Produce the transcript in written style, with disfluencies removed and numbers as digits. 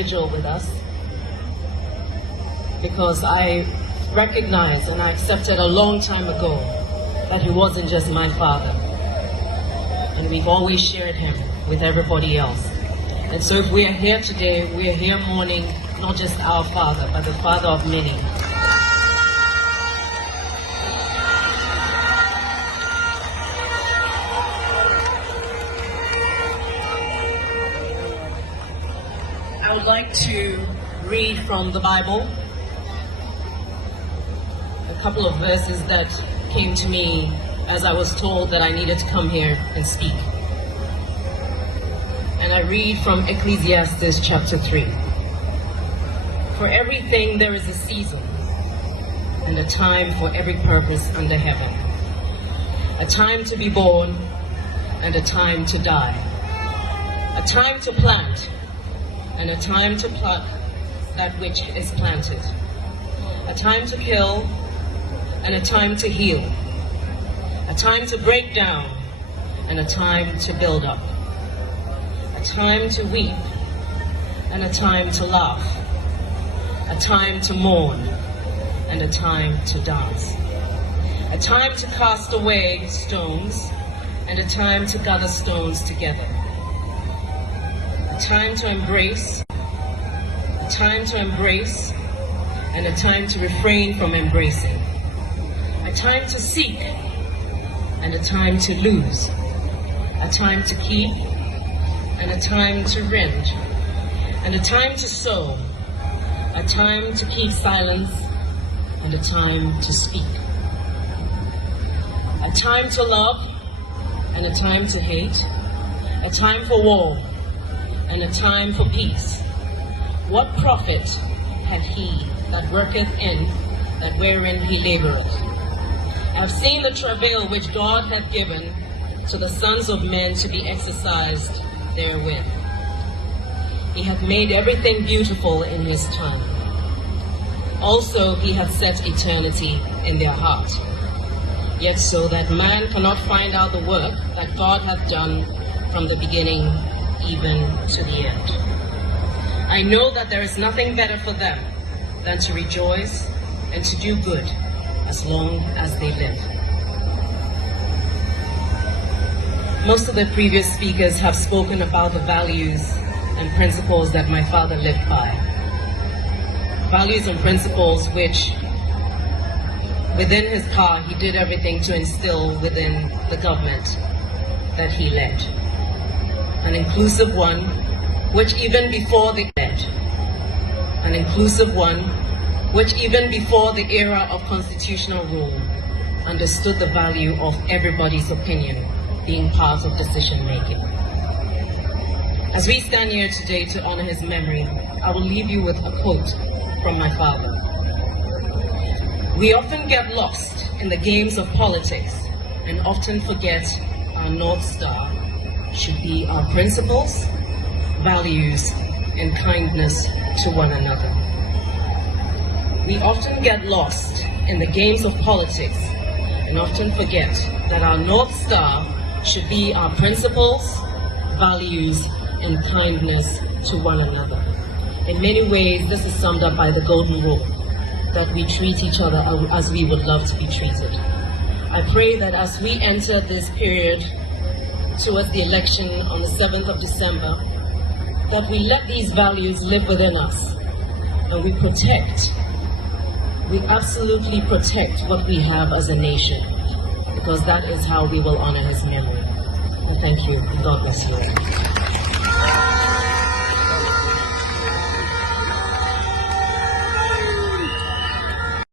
vigil with us, because I recognize and I accepted a long time ago that he wasn't just my father, and we've always shared him with everybody else. And so if we are here today, we are here mourning not just our father, but the father of many. I would like to read from the Bible a couple of verses that came to me as I was told that I needed to come here and speak. And I read from Ecclesiastes chapter 3. For everything there is a season and a time for every purpose under heaven. A time to be born and a time to die. A time to plant and a time to pluck that which is planted. A time to kill and a time to heal. A time to break down and a time to build up. A time to weep and a time to laugh. A time to mourn and a time to dance. A time to cast away stones and a time to gather stones together. A time to embrace and a time to refrain from embracing. A time to seek and a time to lose. A time to keep and a time to rend. And a time to sow. A time to keep silence and a time to speak. A time to love and a time to hate. A time for war and a time for peace. What profit hath he that worketh in that wherein he laboureth? I have seen the travail which God hath given to the sons of men to be exercised therewith. He hath made everything beautiful in his time. Also he hath set eternity in their heart. Yet so that man cannot find out the work that God hath done from the beginning even to the end. I know that there is nothing better for them than to rejoice and to do good as long as they live. Most of the previous speakers have spoken about the values and principles that my father lived by. Values and principles which, within his car, he did everything to instill within the government that he led. An inclusive one, which even before the an inclusive one, which even before the era of constitutional rule, understood the value of everybody's opinion being part of decision making. As we stand here today to honor his memory, I will leave you with a quote from my father. We often get lost in the games of politics and often forget our North Star should be our principles, values, and kindness to one another. We often get lost in the games of politics and often forget that our North Star should be our principles, values, and kindness to one another. In many ways, this is summed up by the golden rule, that we treat each other as we would love to be treated. I pray that as we enter this period towards the election on the 7th of December, that we let these values live within us and we absolutely protect what we have as a nation, because that is how we will honor his memory. And thank you, and God bless you all.